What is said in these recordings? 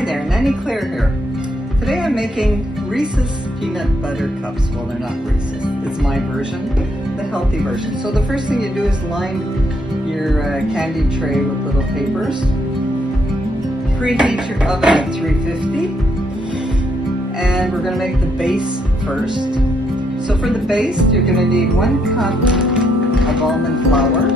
Hi there, Nanny Claire here. Today I'm making Reese's peanut butter cups. Well, they're not Reese's. It's my version, the healthy version. So the first thing you do is line your candy tray with little papers. Preheat your oven at 350. And we're going to make the base first. So for the base, you're going to need 1 cup of almond flour,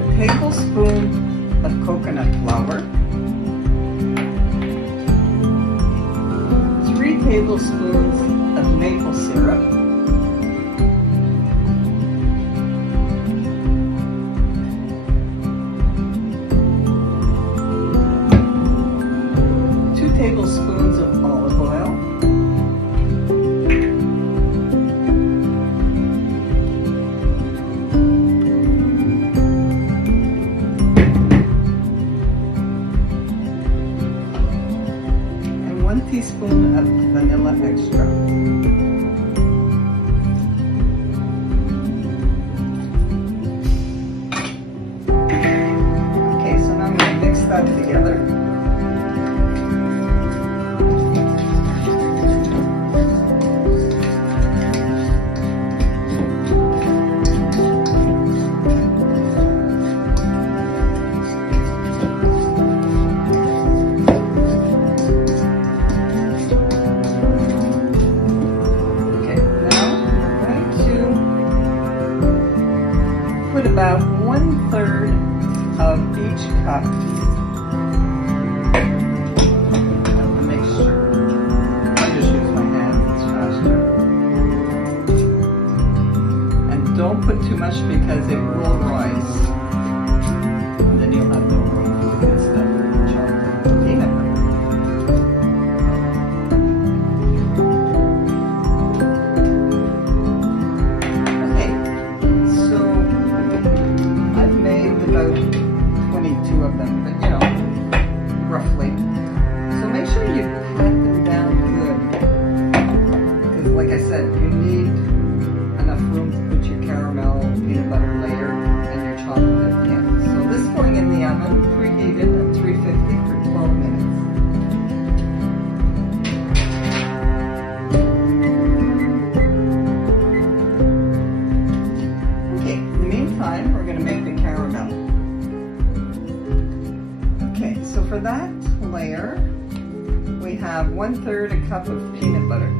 a tablespoon of coconut flour, 3 tablespoons of maple syrup, tablespoons of olive oil, and 1 teaspoon of vanilla extract. Okay, so now I'm going to mix that together. Put about 1/3 of each cup of the mixture. I just use my hands, it's faster. And don't put too much because it will rise. And then you'll have no room for the good stuff, chocolate and peanut butter. About 22 of them, but you know, roughly. So make sure you pat them down good, because like I said, you need enough room to put your caramel, peanut butter layer, and your chocolate at the end. So this is going in the oven, preheated at 350 for 12 minutes. Okay, in the meantime, we're going to make the caramel. Okay, so for that layer, we have 1/3 a cup of peanut butter.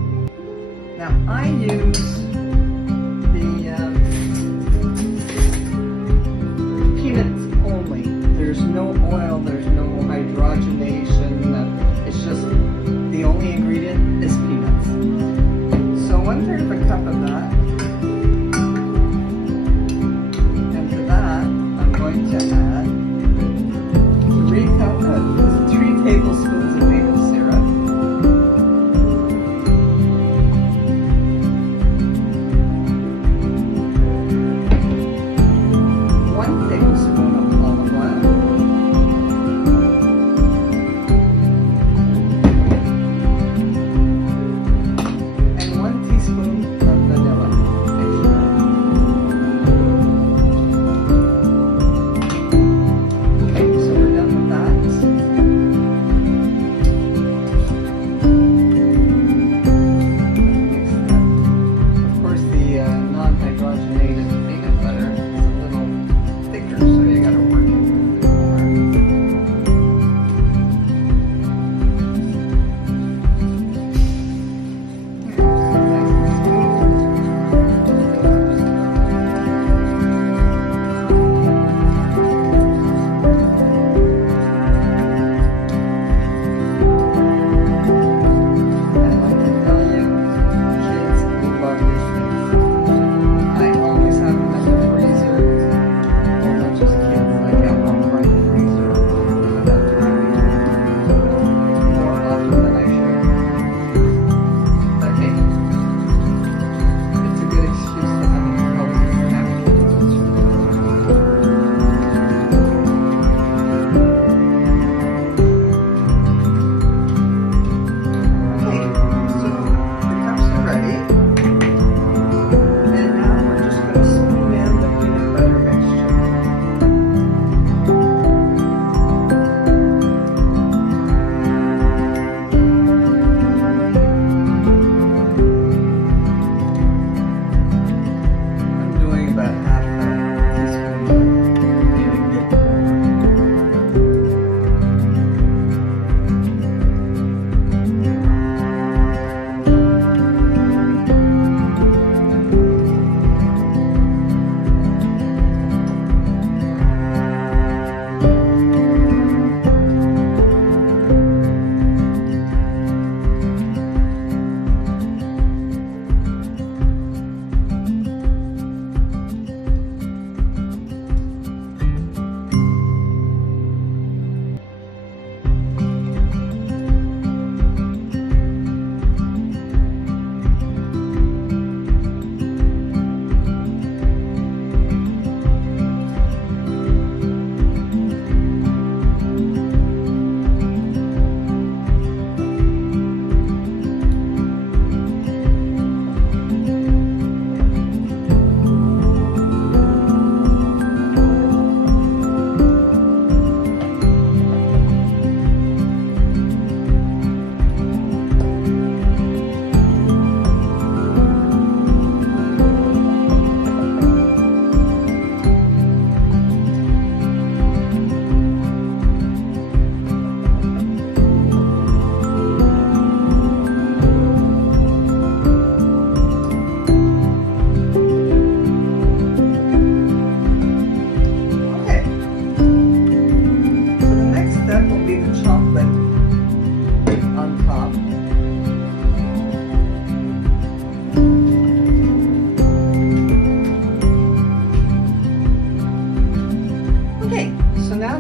Now I use the peanuts only. There's no oil, there's no hydrogenation. It's just the only ingredient is peanuts. So 1/3 of a cup of that. And to that, I'm going to add 3 tablespoons of maple syrup,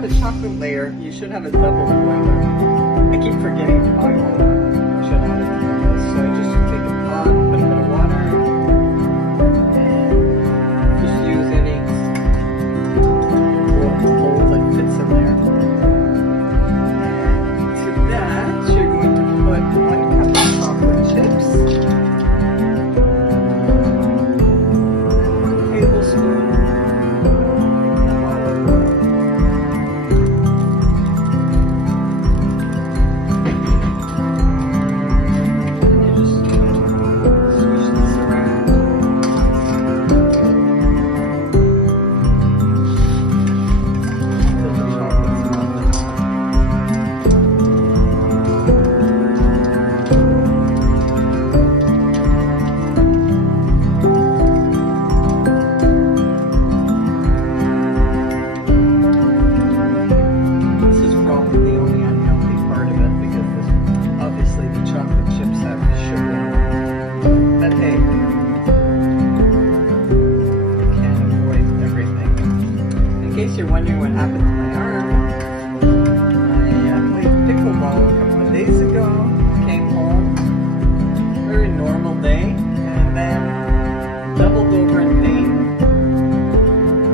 a chocolate layer, you should have a double boiler. I keep forgetting to buy one. I should have it like this. So I just take a pot, put a bit of water, and just use any bowl that fits in there. And to that, you're going to put 1 cup of chocolate chips, and 1 tablespoon of olive oil. In case you're wondering what happened to my arm, I played pickleball a couple of days ago, came home, very normal day, and then doubled over in pain,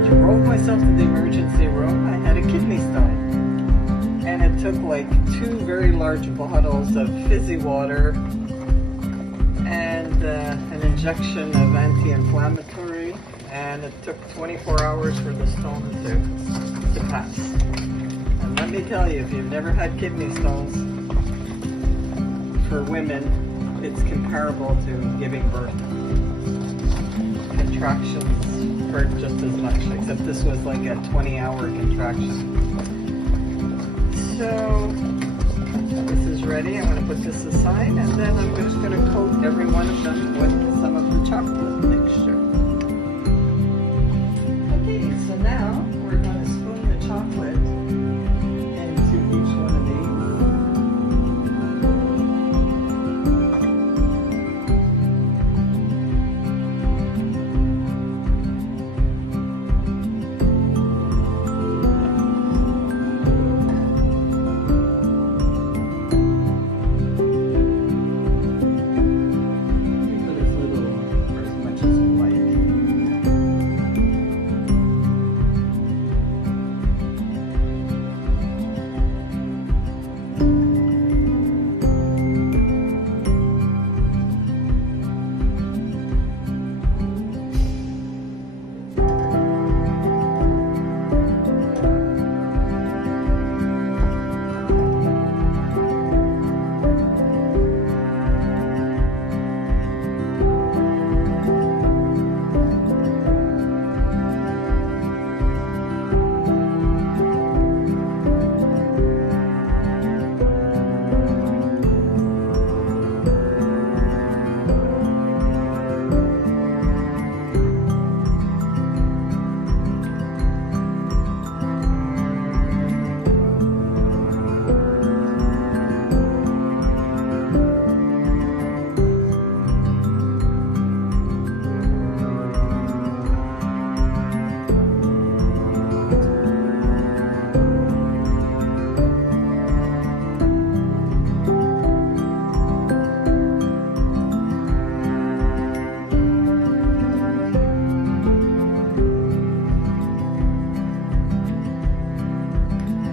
drove myself to the emergency room. I had a kidney stone, and it took like 2 very large bottles of fizzy water and an injection of anti-inflammatory, and it took 24 hours for the stone to pass. And let me tell you, if you've never had kidney stones, for women, it's comparable to giving birth. Contractions hurt just as much, except this was like a 20-hour contraction. So this is ready. I'm going to put this aside, and then I'm just going to coat every one of them with some of the chocolate mixture. Okay, so now we're going to spoon the chocolate into each one of these. Put as little or as much as you like.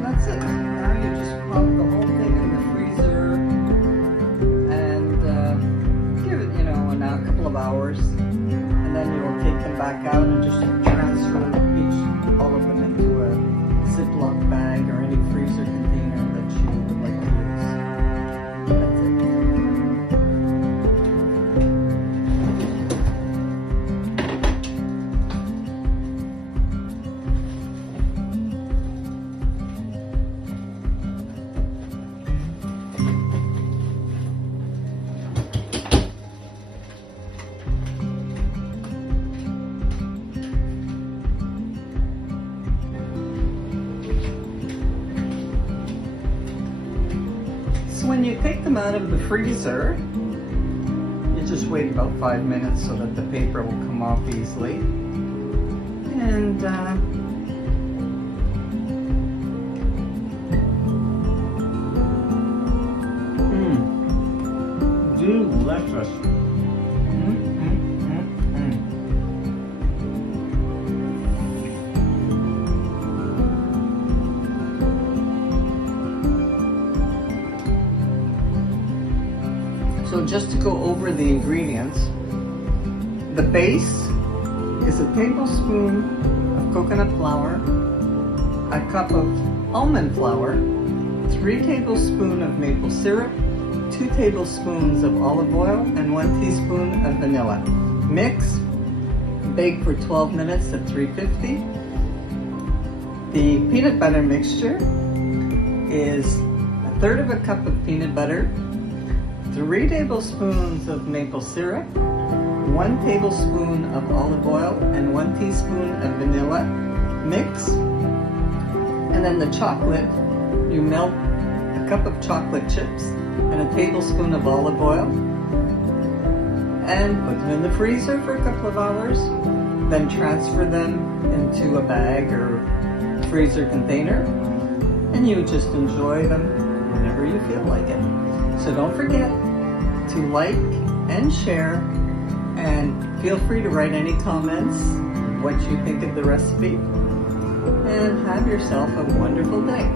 That's it. Now you just pop the whole thing in the freezer and give it, a couple of hours, and then you will take them back out and just transfer all of them into a Ziploc bag or any freezer container that you would like to use. That's it. So when you take them out of the freezer, you just wait about 5 minutes so that the paper will come off easily. And delicious. So just to go over the ingredients, the base is a tablespoon of coconut flour, a cup of almond flour, 3 tablespoons of maple syrup, 2 tablespoons of olive oil, and 1 teaspoon of vanilla. Mix, bake for 12 minutes at 350. The peanut butter mixture is 1/3 of a cup of peanut butter, 3 tablespoons of maple syrup, 1 tablespoon of olive oil, and 1 teaspoon of vanilla. Mix. And then the chocolate, you melt a cup of chocolate chips and a tablespoon of olive oil and put them in the freezer for a couple of hours. Then transfer them into a bag or freezer container, and you just enjoy them whenever you feel like it. So don't forget to like and share, and feel free to write any comments, what you think of the recipe, and have yourself a wonderful day.